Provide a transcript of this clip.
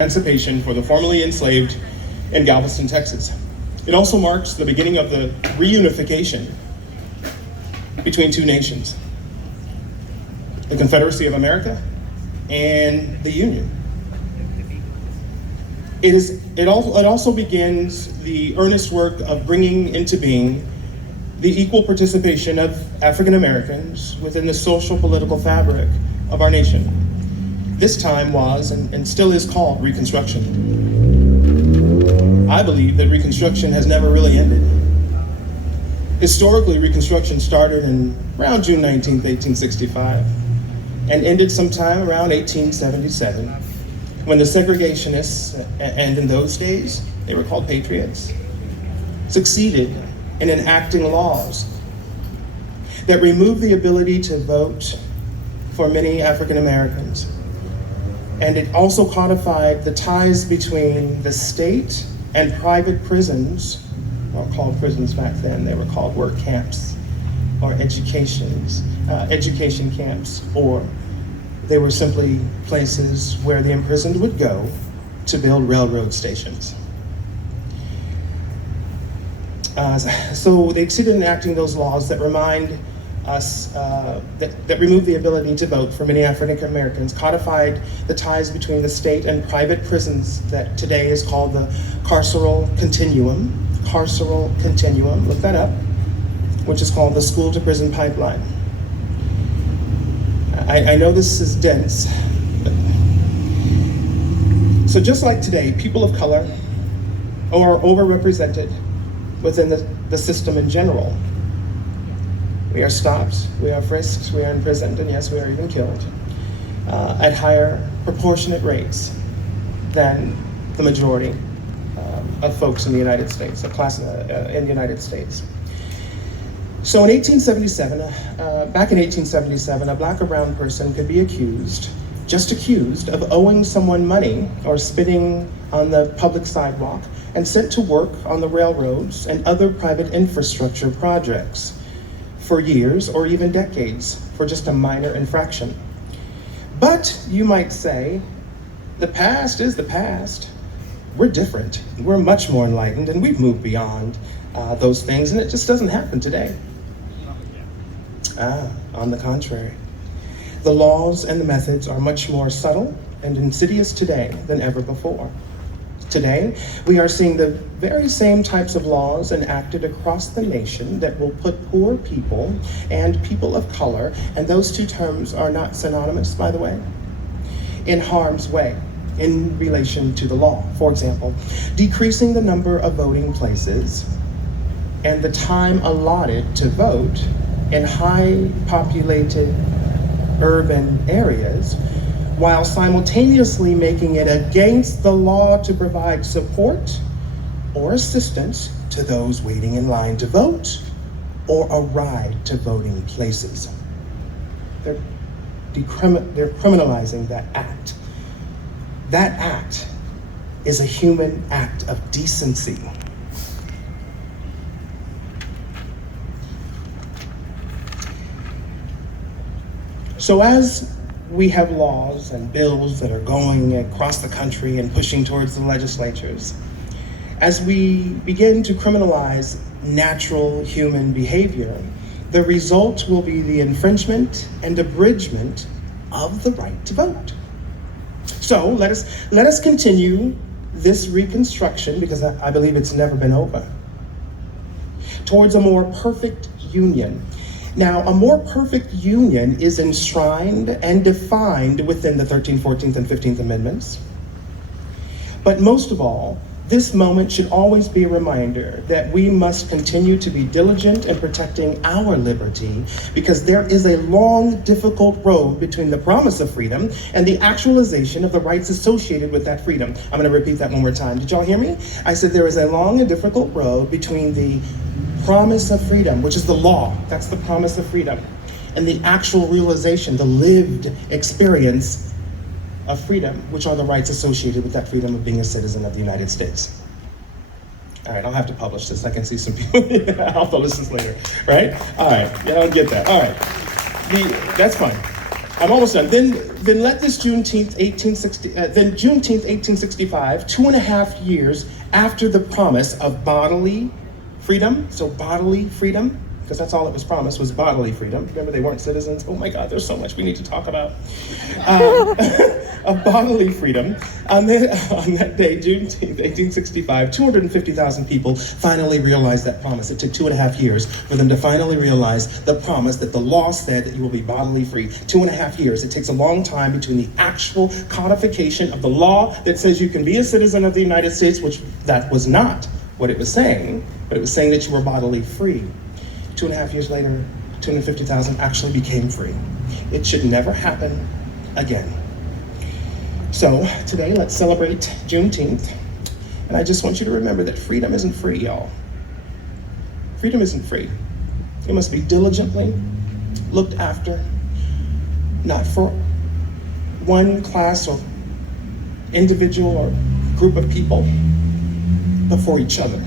emancipation for the formerly enslaved in Galveston, Texas. It also marks the beginning of the reunification between two nations, the Confederacy of America and the Union. It also begins the earnest work of bringing into being the equal participation of African Americans within the social political fabric of our nation. This time was and still is called Reconstruction. I believe that Reconstruction has never really ended. Historically, Reconstruction started around June 19th, 1865, and ended sometime around 1877, when the segregationists, and in those days, they were called patriots, succeeded in enacting laws that removed the ability to vote for many African Americans. And it also codified the ties between the state and private prisons, or called prisons back then. They were called work camps or education camps, or they were simply places where the imprisoned would go to build railroad stations. So they succeeded in enacting those laws that remind us, that removed the ability to vote for many African Americans, codified the ties between the state and private prisons that today is called the carceral continuum, look that up, which is called the school to prison pipeline. I know this is dense, so just like today, people of color are overrepresented within the system in general. We are stopped, we are frisked, we are imprisoned, and yes, we are even killed at higher proportionate rates than the majority of folks in the United States, in the United States. So in 1877, back in 1877, a black or brown person could be just accused of owing someone money or spitting on the public sidewalk and sent to work on the railroads and other private infrastructure projects for years or even decades for just a minor infraction. But you might say, the past is the past. We're different. We're much more enlightened, and we've moved beyond those things, and it just doesn't happen today. On the contrary, the laws and the methods are much more subtle and insidious today than ever before. Today, we are seeing the very same types of laws enacted across the nation that will put poor people and people of color, and those two terms are not synonymous, by the way, in harm's way in relation to the law. For example, decreasing the number of voting places and the time allotted to vote in high populated urban areas, while simultaneously making it against the law to provide support or assistance to those waiting in line to vote or a ride to voting places. They're criminalizing that act. That act is a human act of decency. So as we have laws and bills that are going across the country and pushing towards the legislatures, as we begin to criminalize natural human behavior, the result will be the infringement and abridgment of the right to vote. So let us continue this reconstruction, because I believe it's never been over, towards a more perfect union. Now, a more perfect union is enshrined and defined within the 13th, 14th, and 15th Amendments. But most of all, this moment should always be a reminder that we must continue to be diligent in protecting our liberty, because there is a long, difficult road between the promise of freedom and the actualization of the rights associated with that freedom. I'm going to repeat that one more time. Did y'all hear me? I said there is a long and difficult road between the promise of freedom, which is the law, that's the promise of freedom, and the actual realization, the lived experience of freedom, which are the rights associated with that freedom of being a citizen of the United States. All right, I'll have to publish this. I can see some people, I'll publish this later, right? All right, yeah, I'll get that. All right, that's fine. I'm almost done. Then let this Juneteenth 1865, 2.5 years after the promise of bodily freedom, so bodily freedom, because that's all it was promised, was bodily freedom. Remember, they weren't citizens. Oh my God, there's so much we need to talk about. Of bodily freedom. On that day, Juneteenth, 1865, 250,000 people finally realized that promise. It took 2.5 years for them to finally realize the promise that the law said that you will be bodily free. 2.5 years. It takes a long time between the actual codification of the law that says you can be a citizen of the United States, which that was not what it was saying, but it was saying that you were bodily free. 2.5 years later, 250,000 actually became free. It should never happen again. So today, let's celebrate Juneteenth. And I just want you to remember that freedom isn't free, y'all. Freedom isn't free. It must be diligently looked after, not for one class or individual or group of people, but for each other.